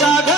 চাঁদা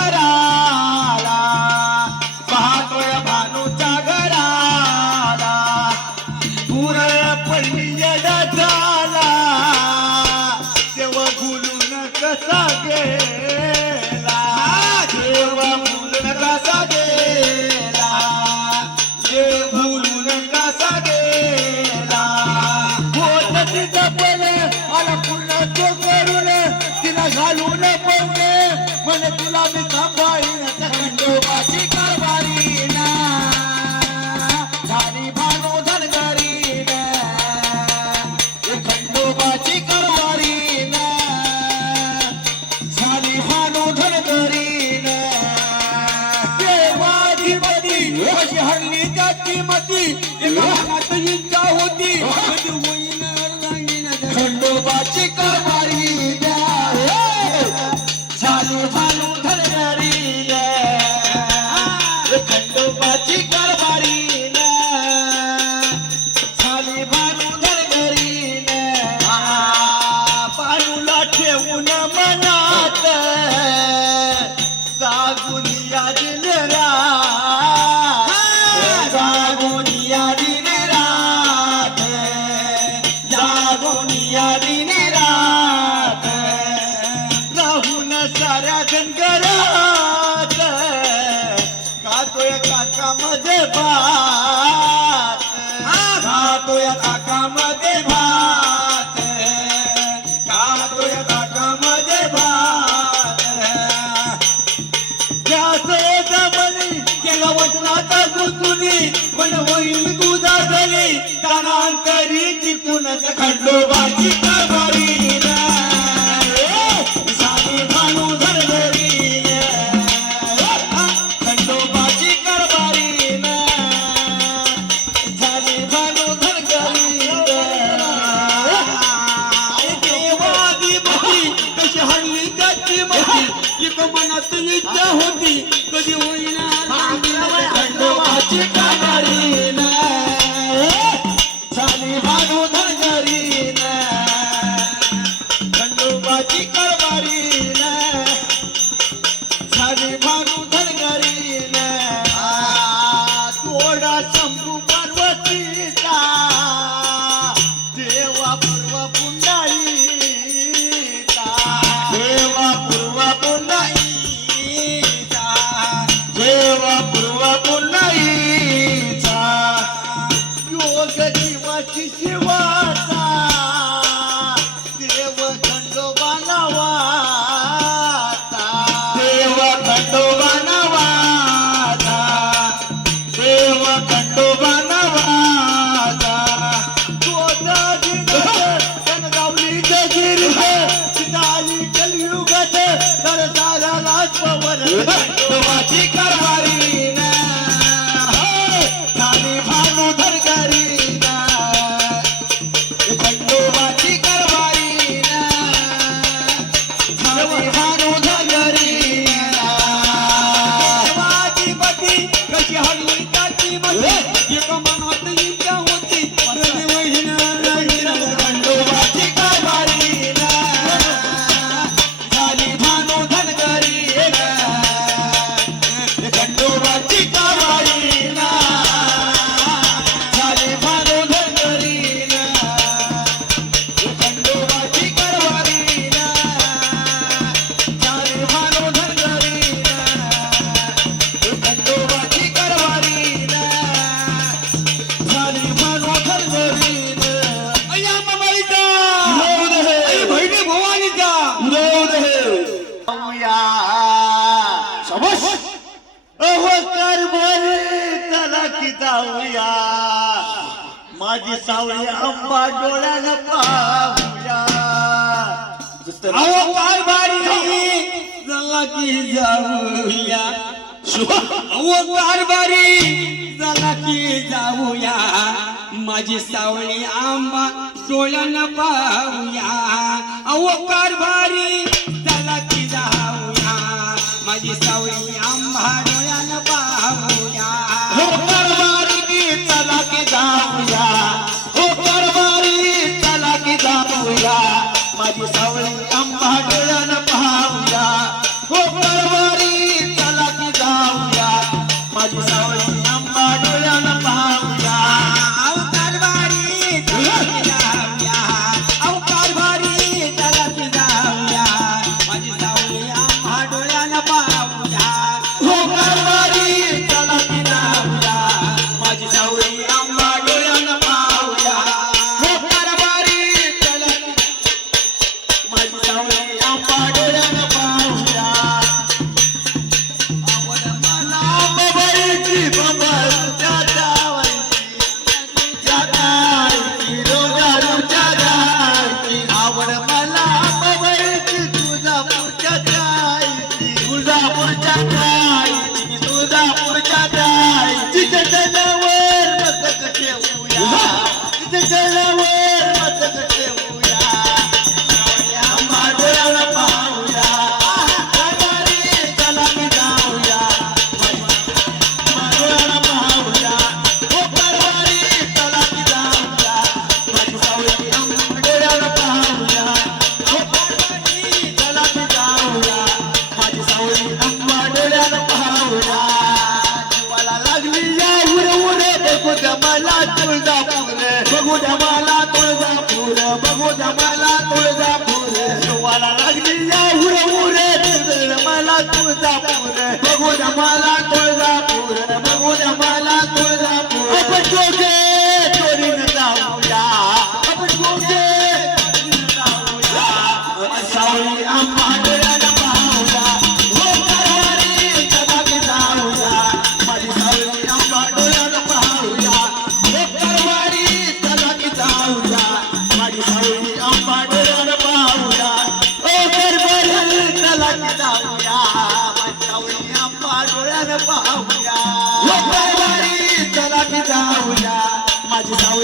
मन होईल गुदा झाले कानांतरी ती कुणाच्या खंडोबाची जीवाची शिवाचा सावळी आंबा डोळ्यानं पाहुया अहो काय जाऊया. अहो कारभारी झाला की जाऊया. माझी सावळी आंबा डोळ्यानं पाहूया अहो कारभारी দুর্গাপুর চাকাই দুর্গাপুর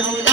Lord.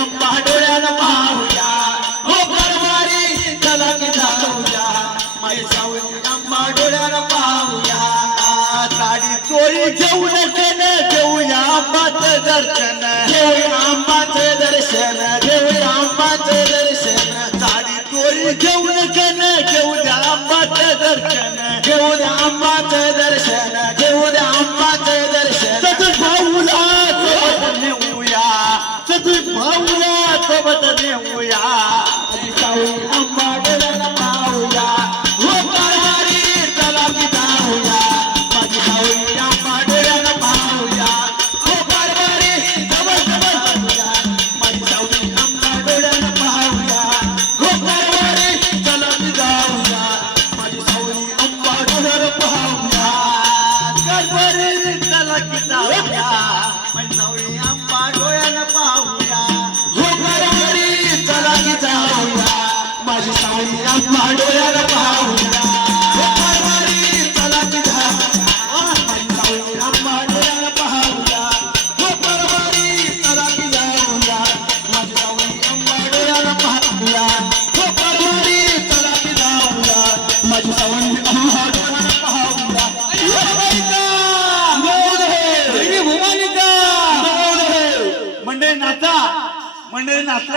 माझी सावली आम्हा डोळ्याला पाहुणा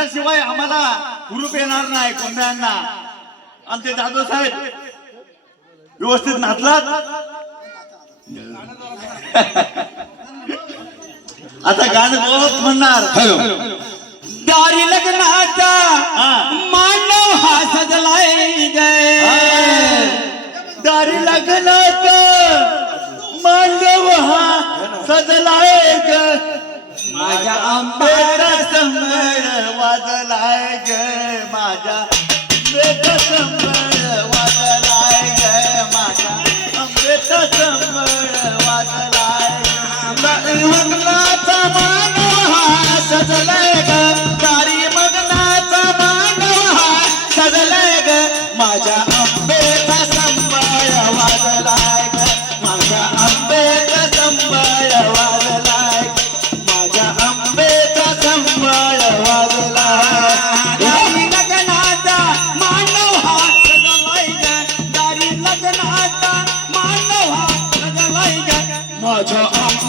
त्याशिवाय आम्हाला ग्रुप येणार नाही कोंबड्यांना. आमचे दादो साहेब व्यवस्थित नाचलात. आता गाणं बोलत म्हणणार. दारी लग्नाचा मानव हा सजलाय दारी लग्नाचा मानव हा सजला माझ्या आंब्याचा संग वाजलाय ग माझ्या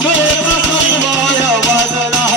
بيت الله يا وزنا.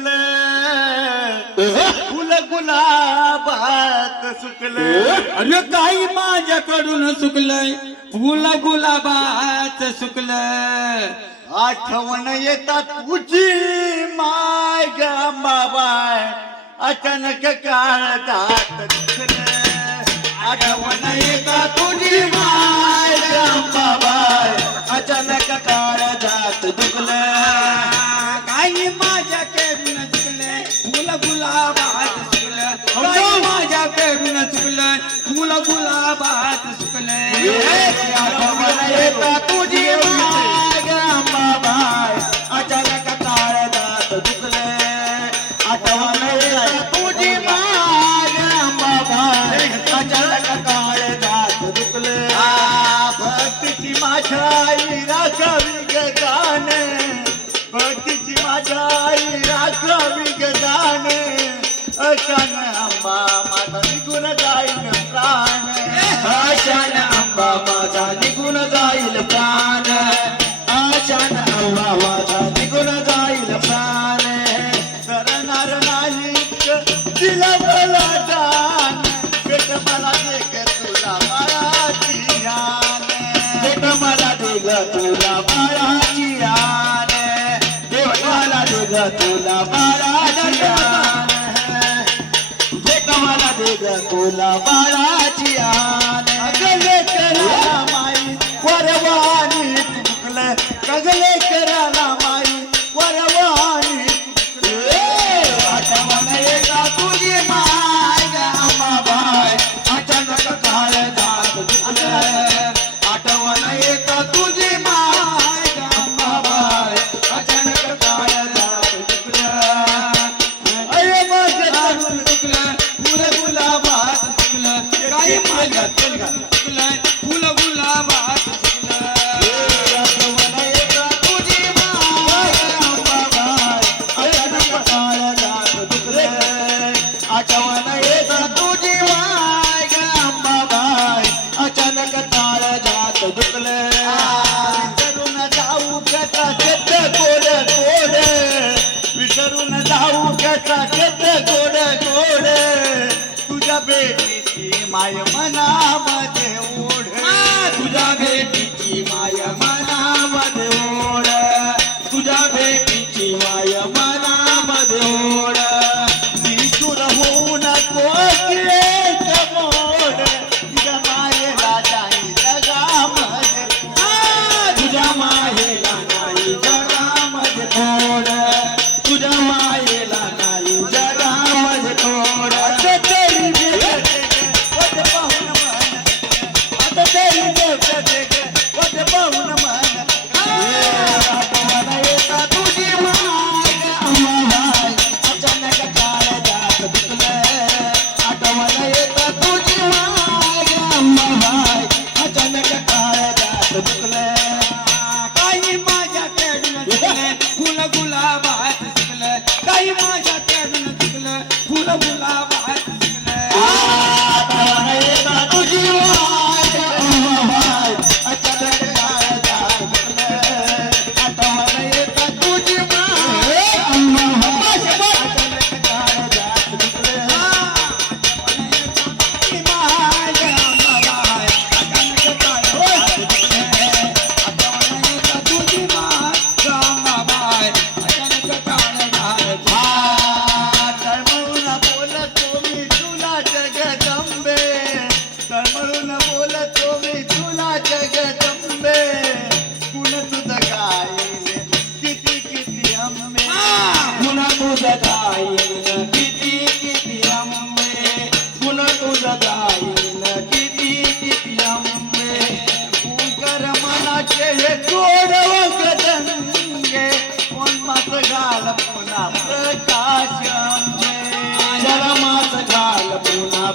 सुकल. फुल गुलाबात सुकल. अरे काही माझ्याकडून सुकलंय. फुल गुलाबात सुकल आठवण येतात तुझी माय गाय अचानक काळजात आठवण येतात तुझी माय बाबाय अचानक काळ काळजात दुखलं. भात सुकले येता तुझी बाय. अचानक ताळ दात दुखले. आठवण तुझी माय अचानक ताळ दात दुखले. भक्तीची माझ्या आई राखावी गाण. भक्तीची माझ्या आई राखावी गाण. अचानक आंबा মৌলা आपला प्रकाश शरमाच घाल पुन्हा